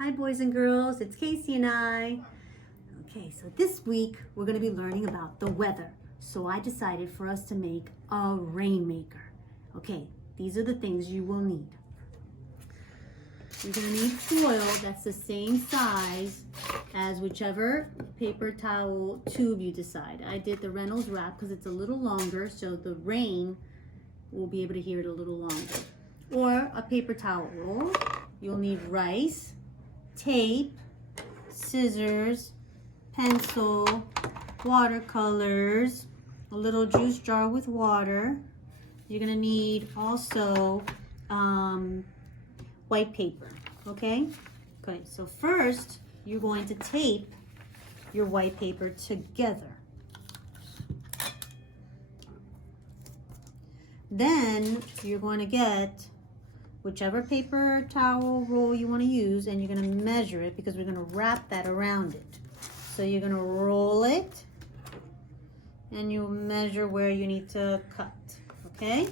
Hi boys and girls, it's Casey and I. Okay, so this week we're going to be learning about the weather. So I decided for us to make a rainmaker. Okay, these are the things you will need. You're going to need foil that's the same size as whichever paper towel tube you decide. I did the Reynolds Wrap because it's a little longer, so the rain will be able to hear it a little longer. Or a paper towel roll. You'll need rice, tape, scissors, pencil, watercolors, a little juice jar with water. You're gonna need also white paper, okay? Okay, so first you're going to tape your white paper together. Then you're going to get whichever paper towel roll you want to use, and you're going to measure it because we're going to wrap that around it. So you're going to roll it and you'll measure where you need to cut, okay?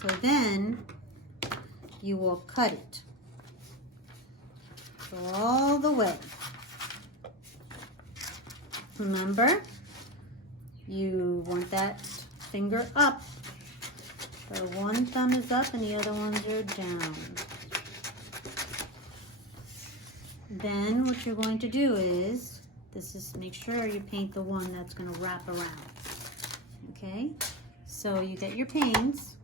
So then you will cut it. Go all the way. Remember, you want that finger up. So one thumb is up and the other ones are down. Then what you're going to do is, make sure you paint the one that's going to wrap around. Okay, so you get your paints.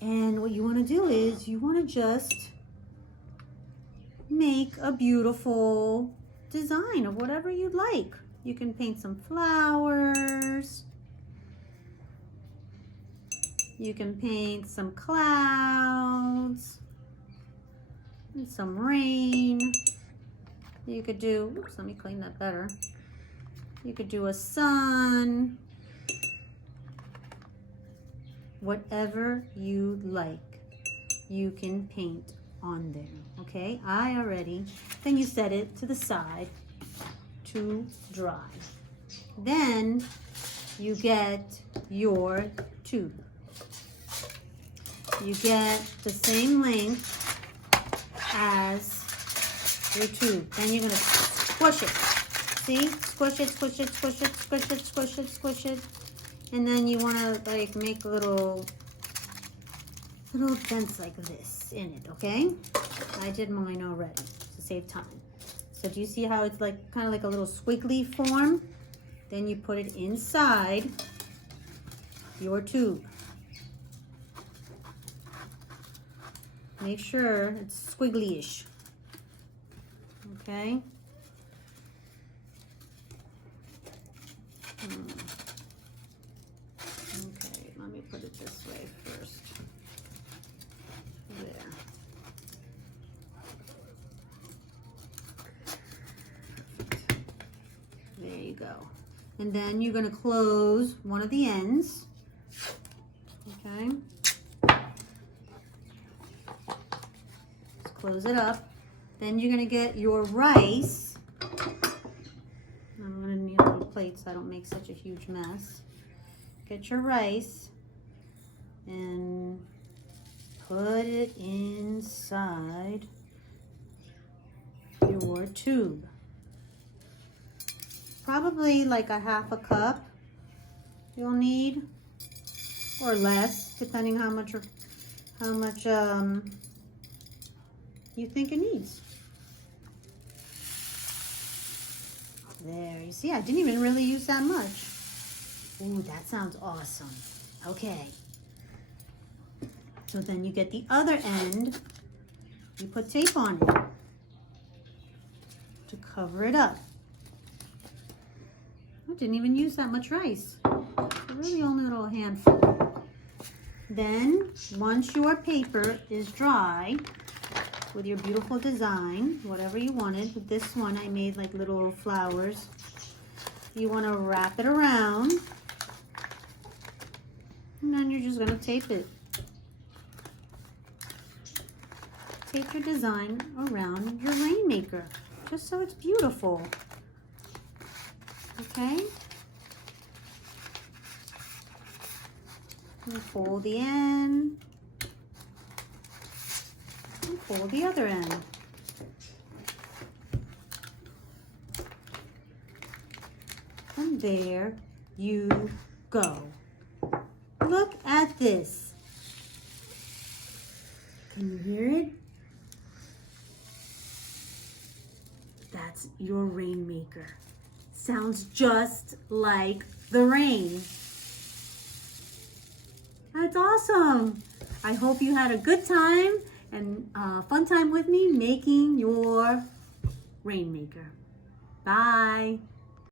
And what you want to do is, you want to just make a beautiful design of whatever you'd like. You can paint some flowers. You can paint some clouds and some rain. You could do, oops, let me clean that better. You could do a sun. Whatever you like, you can paint on there, okay? Then you set it to the side to dry. Then you get your tube. You get the same length as your tube. Then you're gonna squish it. See? Squish it, squish it, squish it, squish it, squish it, squish it. And then you wanna like make little dents like this in it, okay? I did mine already to save time. So do you see how it's like kind of like a little squiggly form? Then you put it inside your tube. Make sure it's squiggly-ish, okay? Okay, let me put it this way first. There. There you go. And then you're gonna close one of the ends, okay? Close it up. Then you're gonna get your rice. I'm gonna need a little plate so I don't make such a huge mess. Get your rice and put it inside your tube. Probably like a half a cup you'll need, or less, depending how much you think it needs. There, you see, I didn't even really use that much. Ooh, that sounds awesome. Okay. So then you get the other end, you put tape on it to cover it up. I didn't even use that much rice. Really only a little handful. Then, once your paper is dry, with your beautiful design, whatever you wanted. With this one, I made like little flowers. You want to wrap it around, and then you're just going to tape it. Tape your design around your rainmaker, just so it's beautiful. Okay? And fold the end. pull the other end. And there you go. Look at this. Can you hear it? That's your rainmaker. Sounds just like the rain. That's awesome. I hope you had a good time and fun time with me making your rainmaker. Bye.